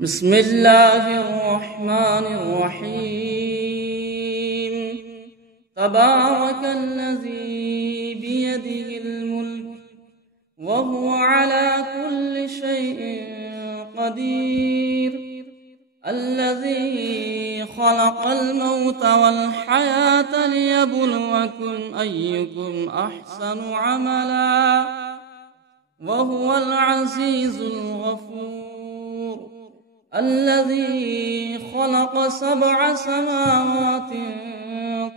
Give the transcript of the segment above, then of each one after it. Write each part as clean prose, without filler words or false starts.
بسم الله الرحمن الرحيم. تبارك الذي بيده الملك وهو على كل شيء قدير، الذي خلق الموت والحياة ليبلوكم أيكم أحسن عملا وهو العزيز الغفور، الذي خلق 7 سماوات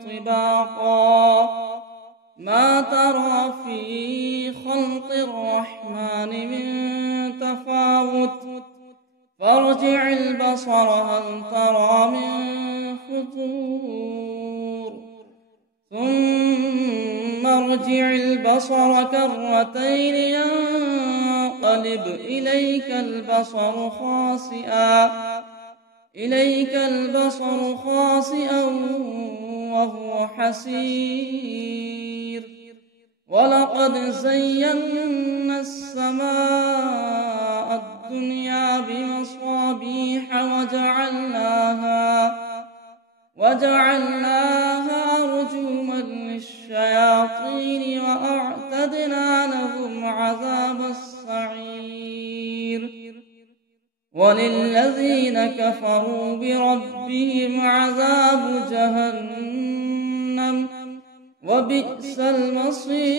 طباقا ما ترى في خلق الرحمن من تفاوت فارجع البصر هل ترى من فطور ثم ارجع البصر كرتين ينقلب إليك البصر خاسئا وهو حسير. ولقد زينا السماء الدنيا بمصابيح وجعلناها رجوما للشياطين وأعتدنا لهم عذاب السعير. وللذين كفروا بربهم عذاب جهنم وبئس المصير.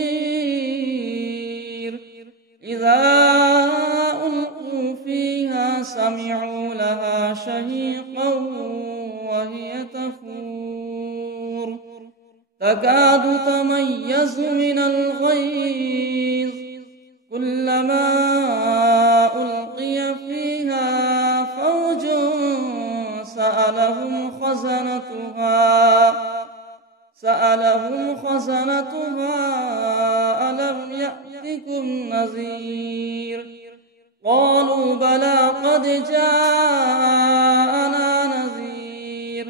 إذا ألقوا فيها سمعوا لها شهيقا وهي تفور تكاد تميز من الغيظ كلما ألقي فيها فوج سألهم خزنتها ألم يأتكم نذير؟ قالوا بلى قد جاءنا نذير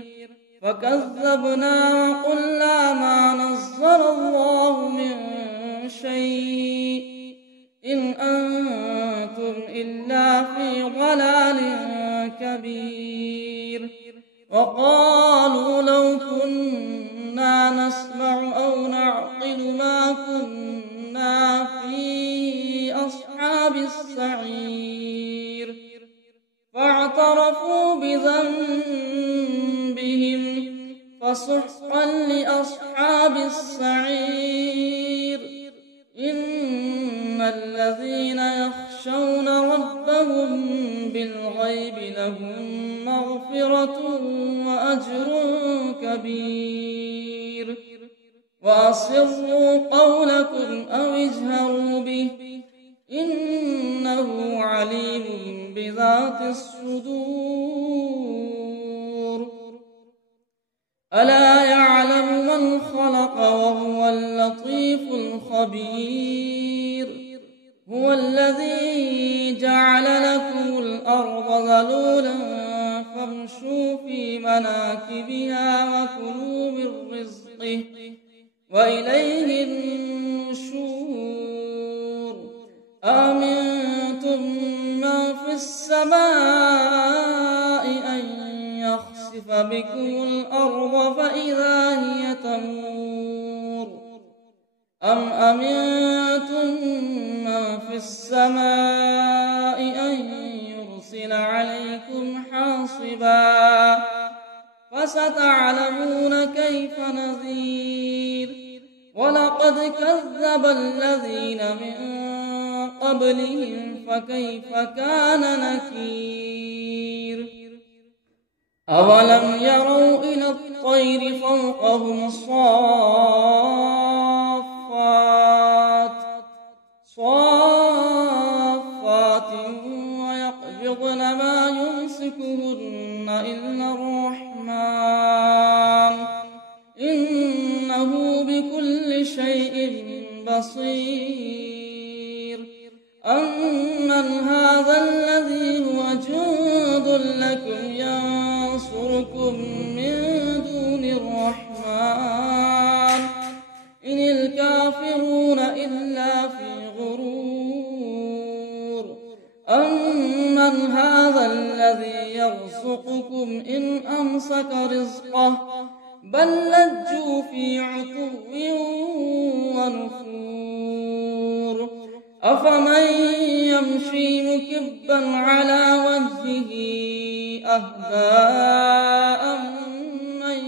فكذبنا وقلنا ما نزل الله من شيء إن أنتم إلا في ضلال كبير. وقالوا لو كنا نسمع أو نعقل ما كنا في أصحاب السعير. فاعترفوا بذنبهم فسحقا لأصحاب السعير. إن الذين يخشون ربهم بالغيب لهم مغفرة وأجر كبير. وأسروا قولكم أو اجهروا به إنه عليم بذات الصدور. ألا يعلم من خلق وهو اللطيف الخبير. هو الذي جعل لكم الأرض ذلولا فامشوا في مناكبها وكلوا من رزقه وإليه النشور. أأمنتم من في السماء أن يخسف بكم الأرض فإذا هي تمور أم أمنتم من في السماء أن يرسل عليكم حاصبا فستعلمون كيف نذير. ولقد كذب الذين من قبلهم فكيف كان نكير. أولم يروا إلى الطير فوقهم صافات ويقبضن ما يمسكهن إلا الرحمن إنه بكل شيء بصير. أمن هذا الذي هو جند لكم ينصركم من دون الرحمن إن الكافرون إلا في غرور. أمن هذا الذي الذي يرزقكم إن أمسك رزقه بل لجوا في عتو ونفور أفمن يمشي مكبا على وجهه أهدى أمن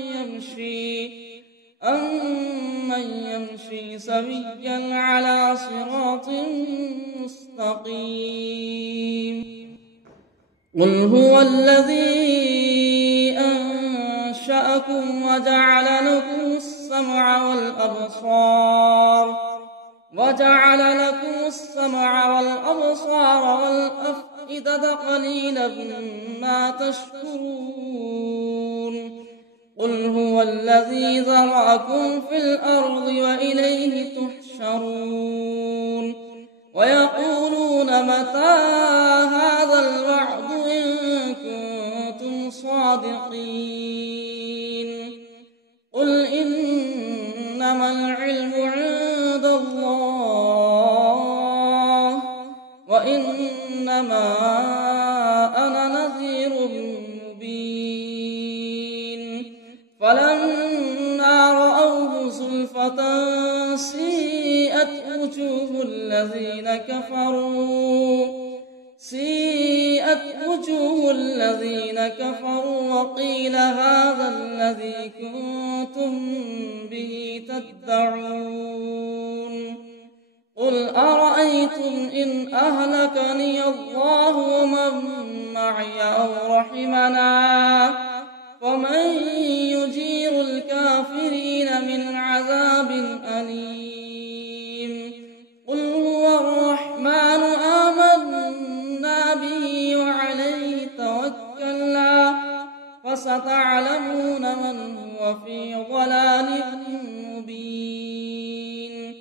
يمشي سويا على صراط مستقيم قل هو الذي أنشأكم وجعل لكم السمع والأبصار والأفئدة قليلا ما تشكرون قل هو الذي ذرأكم في الأرض وإليه تحشرون ويقولون متى هذا الوعد إن كنتم صادقين قل إنما العلم عند الله وإنما أنا نذير مبين فلما رأوه زلفة سيئت وجوه الذين كفروا وقيل هذا الذي كنتم به تدعون قل أرأيتم إن أهلكني الله ومن معي أو رحمنا ومن يجير الكافرين من عذاب أليم قل هو الرحمن آمنا به وعليه توكلنا فستعلمون من هو في ضلال مبين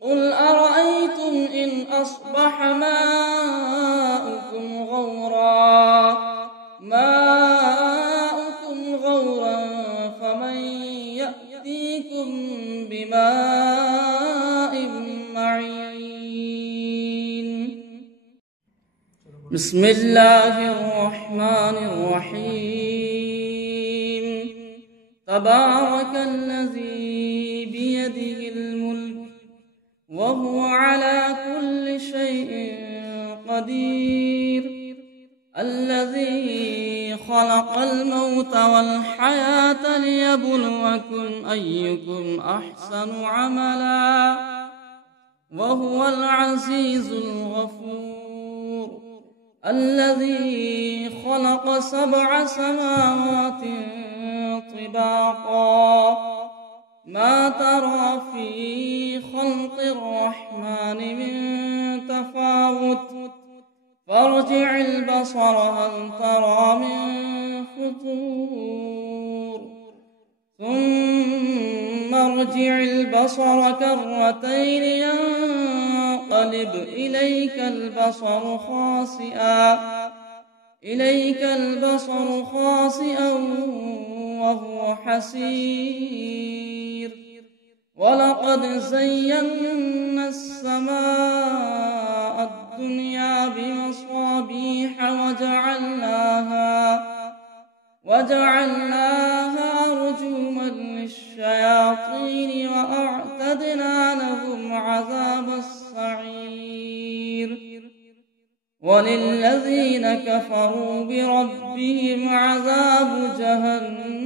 قل أرأيتم إن أصبح ماؤكم غورا فمن يأتيكم بماء معين بسم الله الرحمن الرحيم تبارك الذي بيده الملك وهو على كل شيء قدير الذي خلق الموت والحياة ليبلوكم أيكم أحسن عملا وهو العزيز الغفور الذي خلق 7 سماوات طباقا ما ترى في خلق الرحمن من تفاوت فارجع البصر هل ترى من فطور ثم ارجع البصر كرتين ينقلب إليك البصر خاسئا وهو حسير ولقد زينا السماء الدنيا بمصابيح وجعلناها رجوما للشياطين وأعتدنا لهم عذاب السعير وللذين كفروا بربهم عذاب جهنم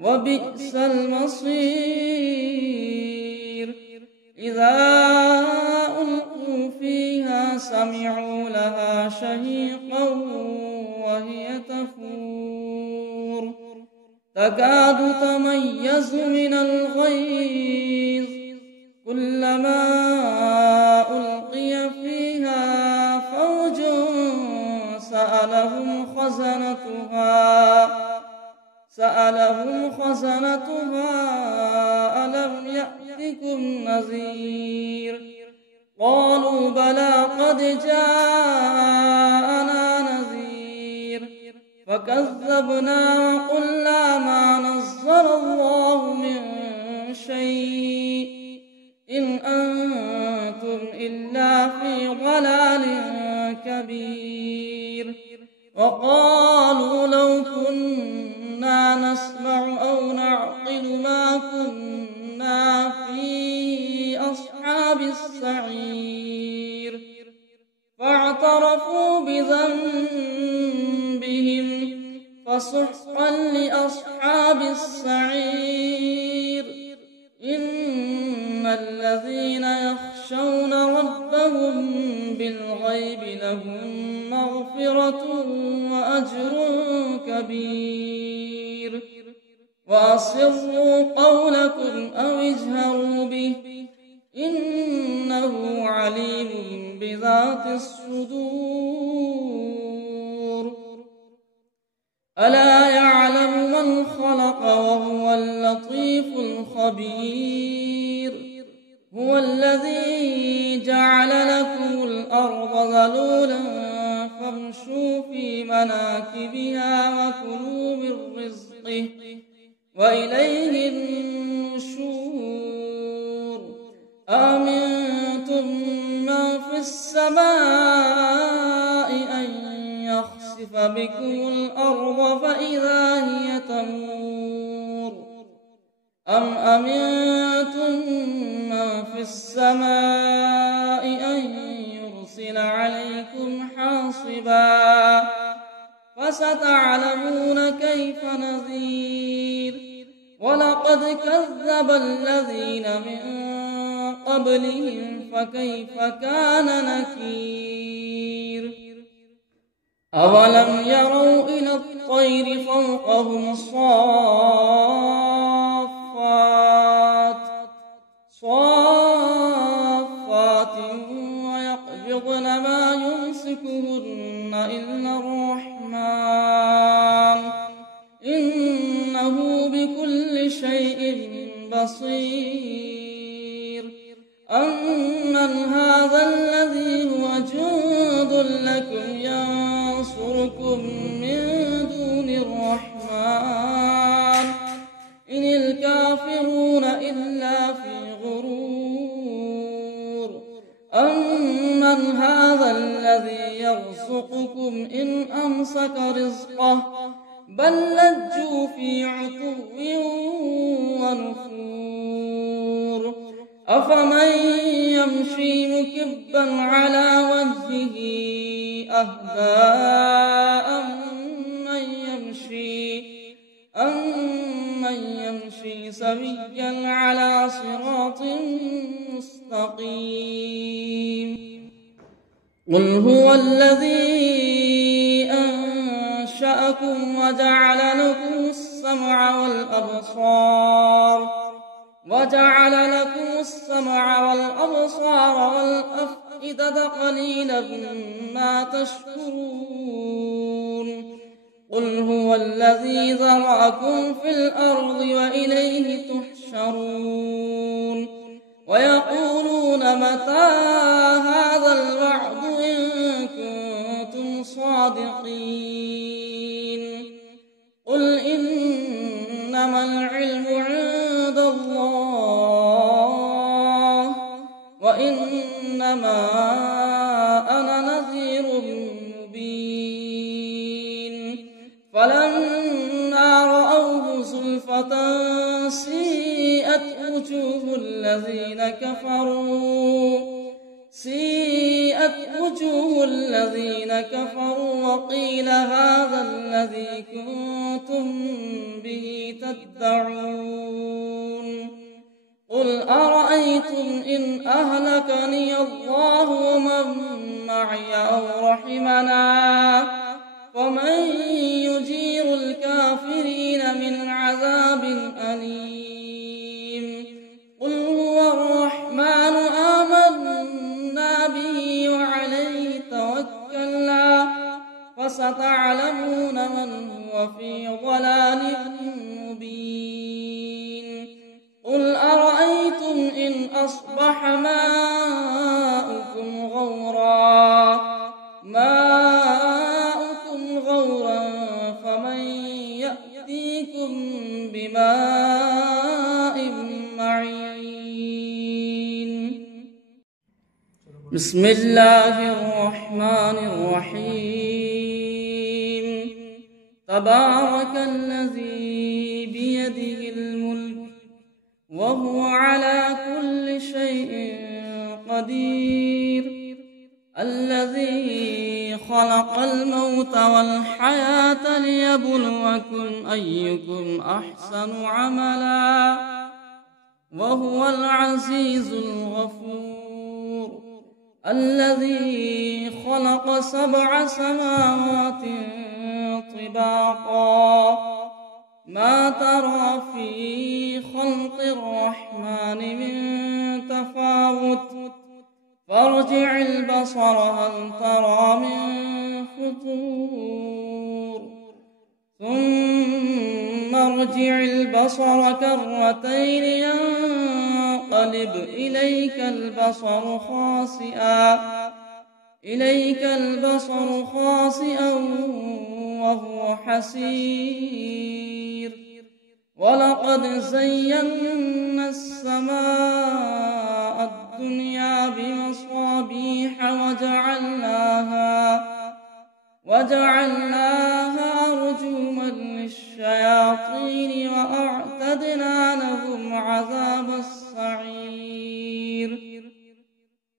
وبئس المصير إذا ألقوا فيها سمعوا لها شهيقا وهي تفور تكاد تميز من الغيظ كلما ألقي فيها فوج سألهم خزنتها ألم يأتكم نذير قالوا بلى قد جاءنا نذير فكذبنا وقلنا ما نزل الله من شيء إن أنتم إلا في ضلال كبير بصير وقالوا لو كنا نسمع أو نعقل ما كنا في أصحاب السعير فاعترفوا بذنبهم فسحقا لأصحاب السعير إن الذين يخشون ربهم بالغيب لهم مغفرة وأجر كبير وأسروا قولكم أو اجهروا به إنه عليم بذات الصدور ألا يعلم من خلق وهو اللطيف الخبير هو الذي جعل لكم الأرض ذلولا فامشوا في مناكبها وكلوا من رزقه وإليه النشور آمنتم من في السماء أن يخسف بكم الأرض فإذا هي تمور أم أمنتم من في السماء أن يرسل عليكم حاصبا فستعلمون كيف نذير ولقد كذب الذين من قبلهم فكيف كان نكير أولم يروا إلى الطير فوقهم صافات ويقبضن ما يمسكهن إلا الرحمن إنه بكل شيء بصير أمن هذا الذي هو جند لكم ينصركم من دون الرحمن إن الكافرون إلا في غرور أمن هذا الذي يرزقكم إن أمسك رزقه بل لجوا في عتو ونفور أفمن يمشي مكبا على وجهه أهدى أمن يمشي سويا على صراط مستقيم قل هو الذي أنشأكم وجعل لكم السمع والأبصار والأفئدة قليلا ما تشكرون قل هو الذي ذرأكم في الأرض وإليه تحشرون ويقولون متى هذا الوعد إن كنتم صادقين قل إنما العلم عند الله وإنما أنا نذير مبين فلما رأوه زلفة سيئت وجوه الذين كفروا وقيل هذا الذي كنتم به تدعون قل أرأيتم إن أهلكني الله ومن معي أو رحمنا فمن يجير الكافرين من عذاب أليم قل هو الرحمن آمنا به وعليه توكلنا فستعلمون من هو في ضلال مبين قل أرأيتم إن أصبح ماؤكم غورا فمن يأتيكم بماء معين بسم الله الرحمن الرحيم تبارك الذي بيده الملك وهو على كل شيء قدير الذي خلق الموت والحياة ليبلوكم أيكم أحسن عملا وهو العزيز الغفور الذي خلق 7 سماوات طباقا ما ترى في خلق الرحمن من تفاوت فارجع البصر هل ترى من فطور ثم ارجع البصر كرتين ينقلب إليك البصر خاسئا وهو حسير ولقد زينا السماء الدنيا بمصابيح وجعلناها رجوما للشياطين وأعتدنا لهم عذاب السعير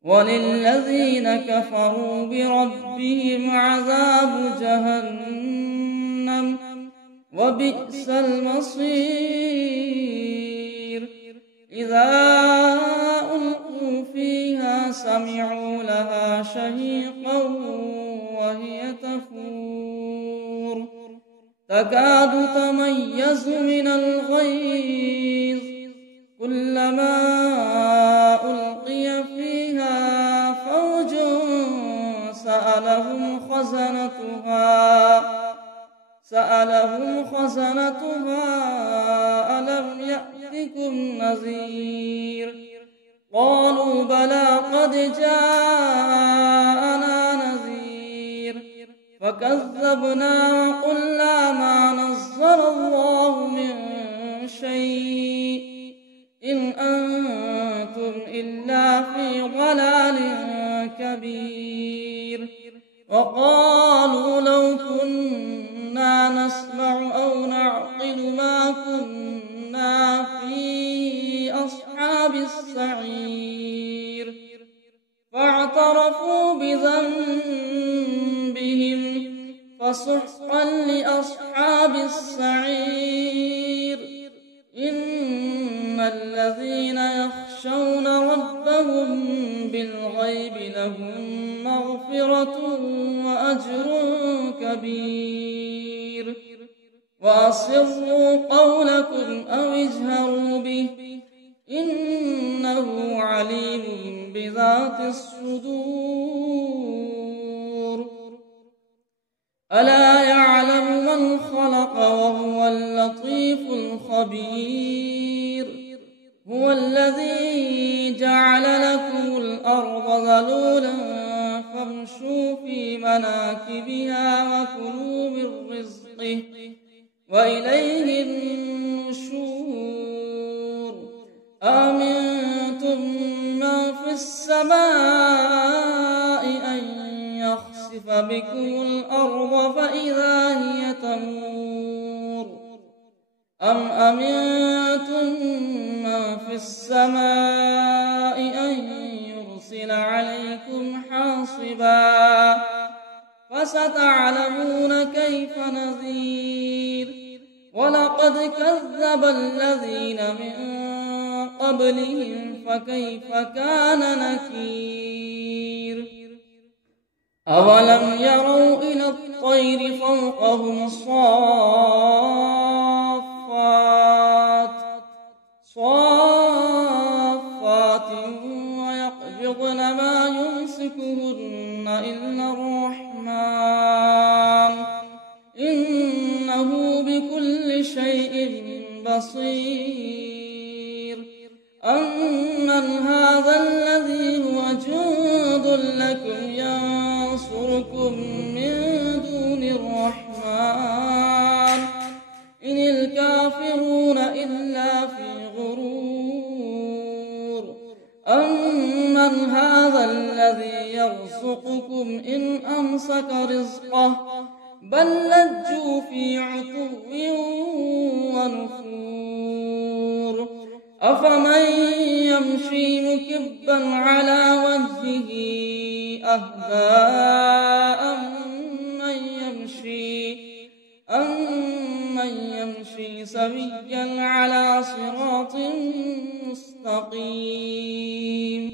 وللذين كفروا بربهم عذاب جهنم وبئس المصير إذا ألقوا فيها سمعوا لها شهيقا وهي تفور تكاد تميز من الغيظ كلما ألقي فيها فوج سألهم خزنتها ألم يأتكم نذير قالوا بلى قد جاءنا نذير فكذبنا وقلنا ما نزل الله من شيء إن أنتم إلا في ضلال كبير وقالوا لو كنا نسمع أو نعقل ما كنا في أصحاب السعير فاعترفوا بذنبهم فسحقا لأصحاب السعير إن الذين يخشون ربهم بالغيب لهم مغفرة وأجر كبير وأسروا قولكم أو اجهروا به إنه عليم بذات الصدور ألا يعلم من خلق وهو اللطيف الخبير هو الذي جعل لكم الأرض ذلولا فامشوا في مناكبها وكلوا من رزقه وإليه النشور آمنتم من في السماء أن يخسف بكم الأرض فإذا هي تمور أم أمنتم من في السماء أن يرسل عليكم حاصبا فستعلمون كيف نذير ولقد كذب الذين من قبلهم فكيف كان نكير أولم يروا إلى الطير فوقهم صافات ويقبضن ما يمسكهن إلا الرحمن إنه بكل شيء بصير أمن هذا الذي هو جند لكم ينصركم من دون الرحمن إن الكافرون إلا في غرور أمن هذا الذي يرزقكم إن أمسك رزقه بل لجوا في عتو ونفور أفمن يمشي مكبا على وجهه أهدى أمن يمشي سويا على صراط مستقيم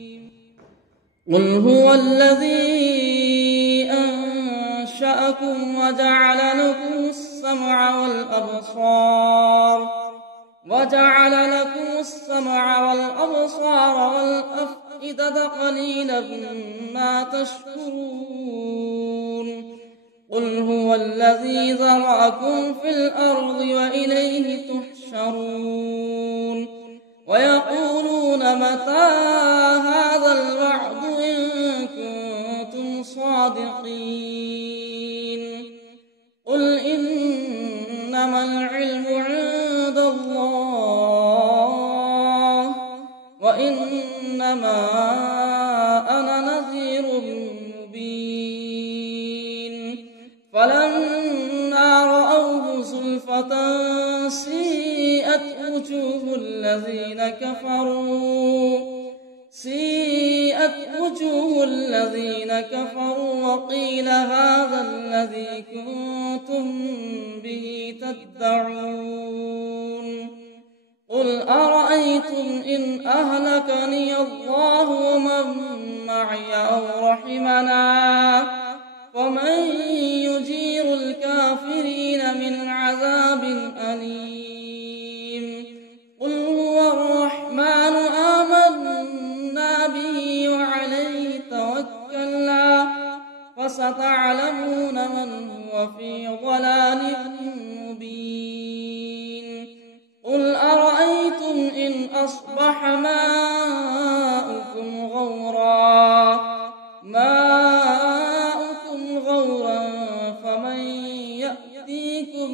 قل هو الذي أنشأكم وجعل لكم السمع والأبصار والأفئدة قليلا ما تشكرون قل هو الذي ذرأكم في الأرض وإليه تحشرون ويقولون متى هذا الوعد إن كنتم صادقين قل إنما العلم عند الله وإنما أنا نذير مبين فلما رأوه زلفة سيئت وجوه الذين كفروا وقيل هذا الذي كنتم به تدعون قل أرأيتم إن أهلكني الله ومن معي أو رحمنا فمن يجير الكافرين من عذاب أليم قل هو الرحمن آمنا به وعليه توكلنا فستعلمون من هو في ضلال مبين قل أرأيتم إن أصبح ماؤكم غورا فمن يأتيكم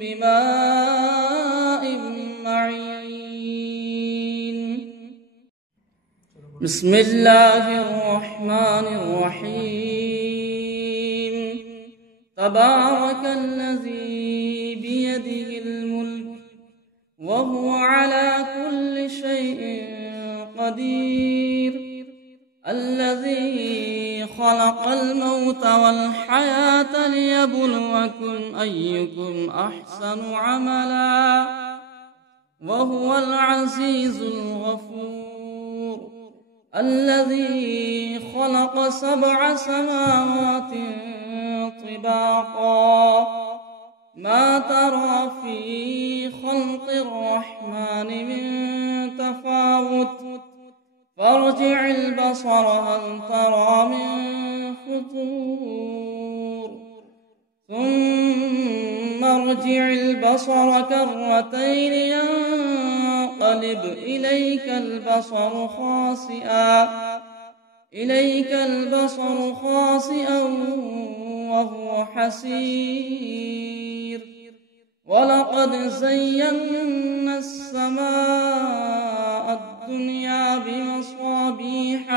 بماء معين بسم الله الرحمن الرحيم تبارك الذي بيده الملك وهو على كل شيء قدير الذي خلق الموت والحياة ليبلوكم أيكم أحسن عملا وهو العزيز الغفور الذي خلق 7 سماوات طباقا ما ترى في خلق الرحمن من تفاوت فارجع البصر هل ترى من فطور ثم ارجع البصر كرتين ينقلب إليك البصر خاسئا وهو حسير ولقد زينا السماء الدنيا بمصابيح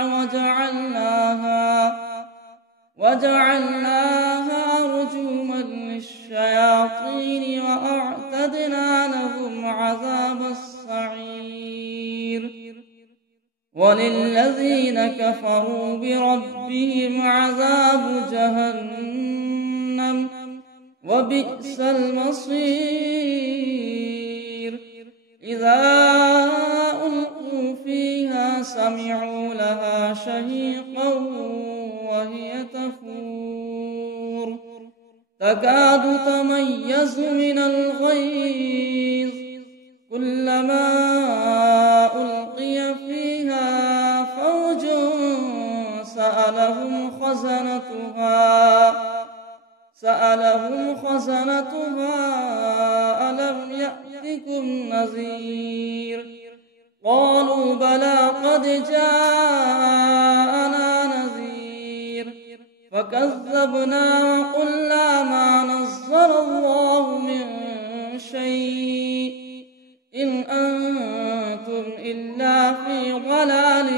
وجعلناها رجوما للشياطين وأعتدنا لهم عذاب السعير وللذين كفروا بربهم عذاب جهنم وبئس المصير إذا ألقوا فيها سمعوا لها شهيقا وهي تفور تكاد تميز من الغيظ كلما ألقي فيها فوج سألهم خزنتها ألم يأتكم نذير قالوا بلى قد جاءنا نذير فكذبنا وقلنا ما نزل الله من شيء إن أنتم إلا في ضلال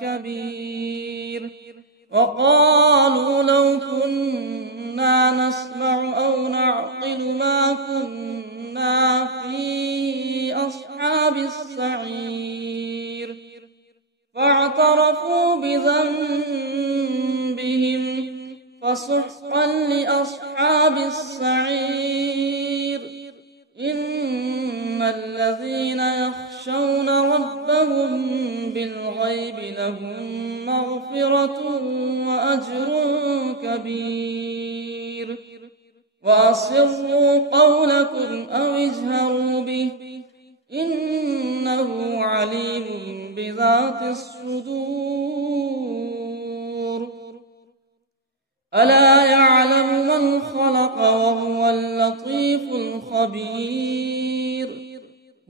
كبير وقالوا لو كنا نسمع أو نعقل ما كنا في أصحاب السعير فاعترفوا بذنبهم فسحقا لأصحاب السعير إن الذين يخشون ربهم بالغيب لهم مغفرة وأجر كبير وأسروا قولكم أو اجهروا به إنه عليم بذات الصدور ألا يعلم من خلق وهو اللطيف الخبير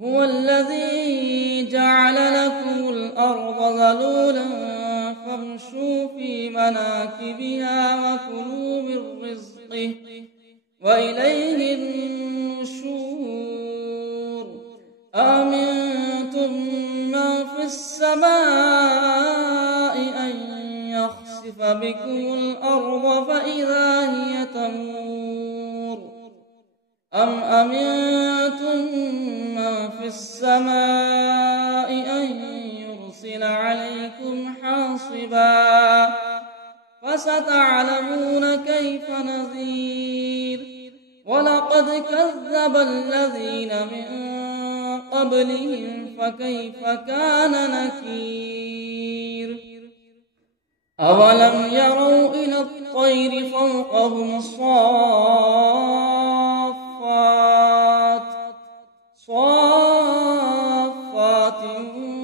هو الذي جعل لكم الأرض ذلولا فامشوا في مناكبها وكلوا من رزقه وإليه النشور آمنتم من في السماء أن يخسف بكم الأرض فإذا هي تمور أم أمنتم من في السماء أن يرسل عليكم حاصبا فستعلمون كيف نذير ولقد كذب الذين من قبلهم فكيف كان نكير أولم يروا إلى الطير فوقهم صافات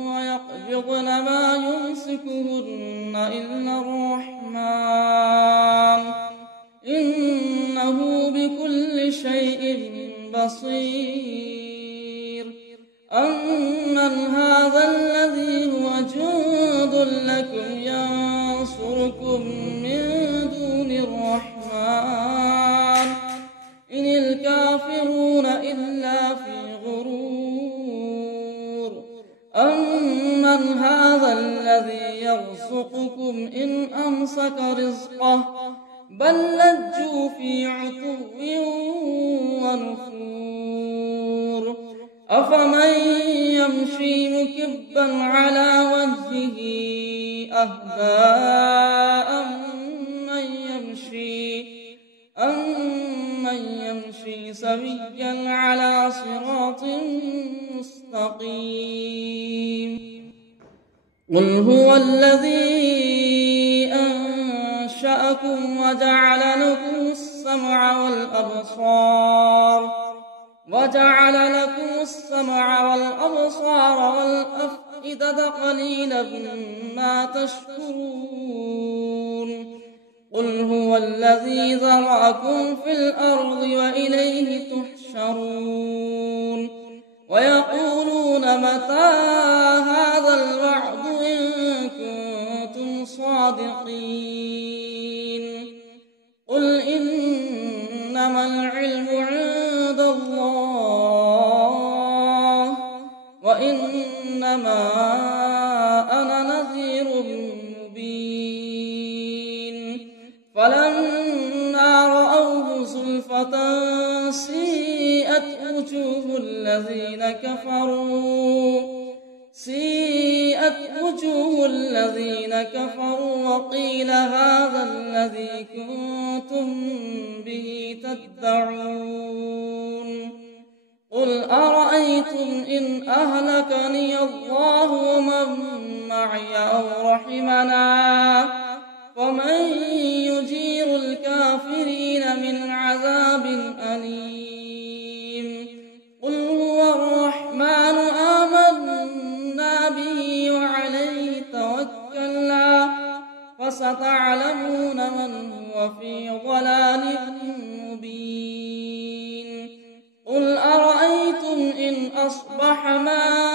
ويقبضن ما يمسكهن إلا الرحمن إنه بكل شيء بصير أمن هذا الذي هو جند لكم ينصركم من دون الرحمن إن الكافرون إلا في غرور أمن هذا الذي يرزقكم إن أمسك رزقه بل لجوا في عتو ونفور أفمن يمشي مكبا على وجهه أهدى أمن يمشي سويا على صراط مستقيم قل هو الذي أنشأكم وجعل لكم السمع والأبصار والأفئدة قليلا ما تشكرون قل هو الذي ذرأكم في الأرض وإليه تحشرون ويقولون متى هذا الوعد إن كنتم صادقين قل إنما العلم عند الله وإنما أنا نذير مبين فلما رأوه زلفة سيئت وجوه الذين كفروا وقيل هذا الذي كنتم به تدعون قل أرأيتم إن أهلكني الله ومن معي أو رحمنا فمن يجير الكافرين من عذاب أليم قل هو الرحمن آمنا به وعليه توكلنا فستعلمون من هو في ضلال مبين قل أرأيتم إن أصبح ماؤكم